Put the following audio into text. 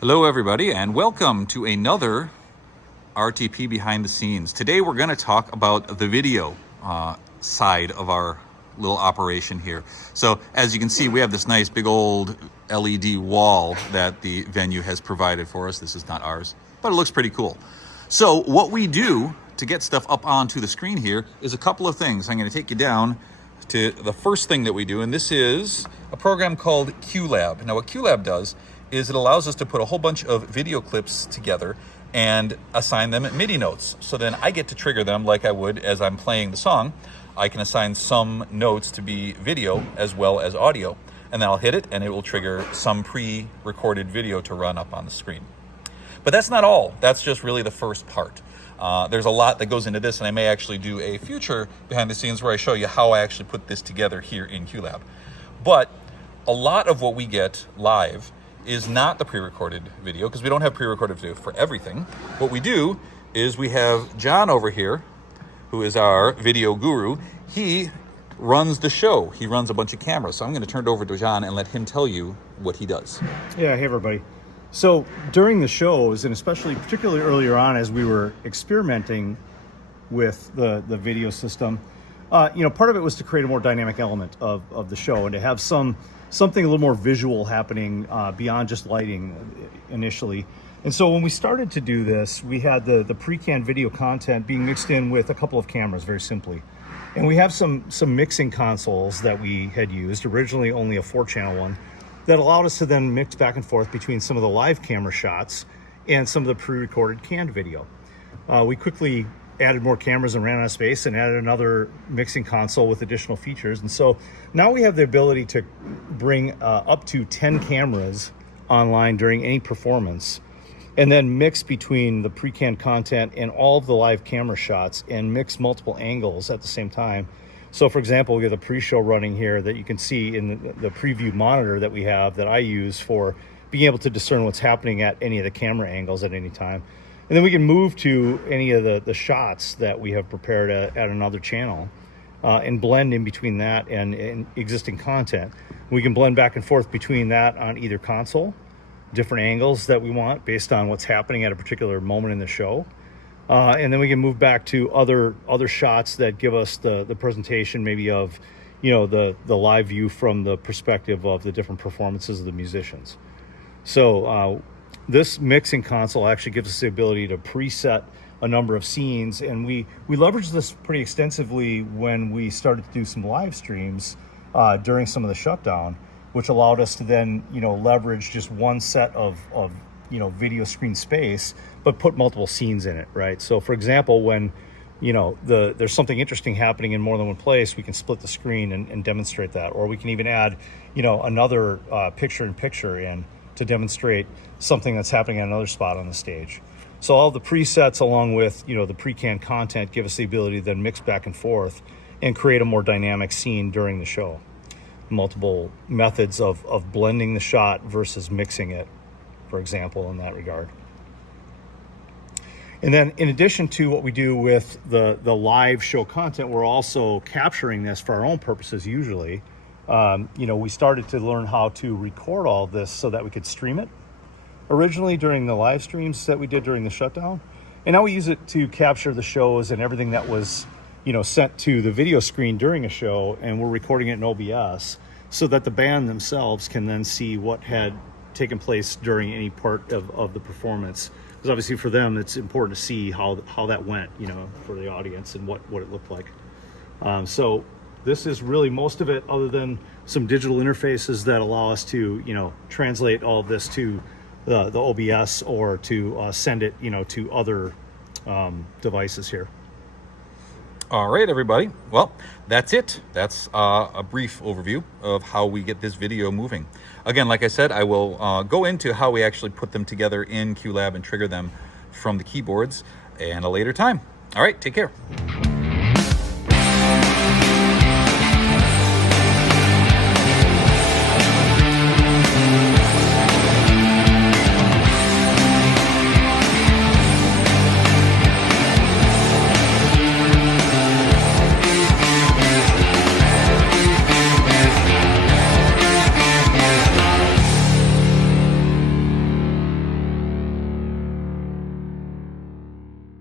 Hello everybody and welcome to another RTP behind the scenes. Today we're going to talk about the video side of our little operation here. So as you can see, we have this nice big old LED wall that the venue has provided for us. This is not ours, but it looks pretty cool. So what we do to get stuff up onto the screen here is a couple of things. I'm going to take you down to the first thing that we do, and this is a program called QLab. Now what QLab does is it allows us to put a whole bunch of video clips together and assign them MIDI notes. So then I get to trigger them like I would as I'm playing the song. I can assign some notes to be video as well as audio. And then I'll hit it and it will trigger some pre-recorded video to run up on the screen. But that's not all. That's just really the first part. There's a lot that goes into this, and I may actually do a future behind the scenes where I show you how I actually put this together here in QLab. But a lot of what we get live is not the pre-recorded video, because we don't have pre-recorded video for everything. What we do is we have John over here, who is our video guru. He runs the show. He runs a bunch of cameras. So I'm going to turn it over to John and let him tell you what he does. Yeah, hey everybody. So during the shows, and especially particularly earlier on as we were experimenting with the video system, part of it was to create a more dynamic element of the show and to have something a little more visual happening beyond just lighting initially. And so when we started to do this, we had the pre-canned video content being mixed in with a couple of cameras, very simply. And we have some mixing consoles that we had used, originally only a 4-channel one, that allowed us to then mix back and forth between some of the live camera shots and some of the pre-recorded canned video. We quickly added more cameras and ran out of space and added another mixing console with additional features. And so now we have the ability to bring up to 10 cameras online during any performance and then mix between the pre-canned content and all of the live camera shots and mix multiple angles at the same time. So for example, we have the pre-show running here that you can see in the preview monitor that we have that I use for being able to discern what's happening at any of the camera angles at any time. And then we can move to any of the shots that we have prepared at another channel and blend in between that and existing content. We can blend back and forth between that on either console, different angles that we want based on what's happening at a particular moment in the show. And then we can move back to other shots that give us the presentation maybe of, the live view from the perspective of the different performances of the musicians. So this mixing console actually gives us the ability to preset a number of scenes, and we leveraged this pretty extensively when we started to do some live streams during some of the shutdown, which allowed us to then leverage just one set of video screen space, but put multiple scenes in it, right? So for example, when there's something interesting happening in more than one place, we can split the screen and demonstrate that, or we can even add another picture-in-picture in to demonstrate something that's happening at another spot on the stage. So all the presets along with the pre-canned content give us the ability to then mix back and forth and create a more dynamic scene during the show. Multiple methods of blending the shot versus mixing it, for example, in that regard. And then in addition to what we do with the live show content, we're also capturing this for our own purposes usually. We started to learn how to record all of this so that we could stream it originally during the live streams that we did during the shutdown. And now we use it to capture the shows and everything that was, sent to the video screen during a show, and we're recording it in OBS so that the band themselves can then see what had taken place during any part of the performance. Because obviously for them, it's important to see how that went, for the audience and what it looked like. So this is really most of it, other than some digital interfaces that allow us to, translate all of this to the OBS or to send it, to other devices here. All right, everybody. Well, that's it. That's a brief overview of how we get this video moving. Again, like I said, I will go into how we actually put them together in QLab and trigger them from the keyboards in a later time. All right, take care.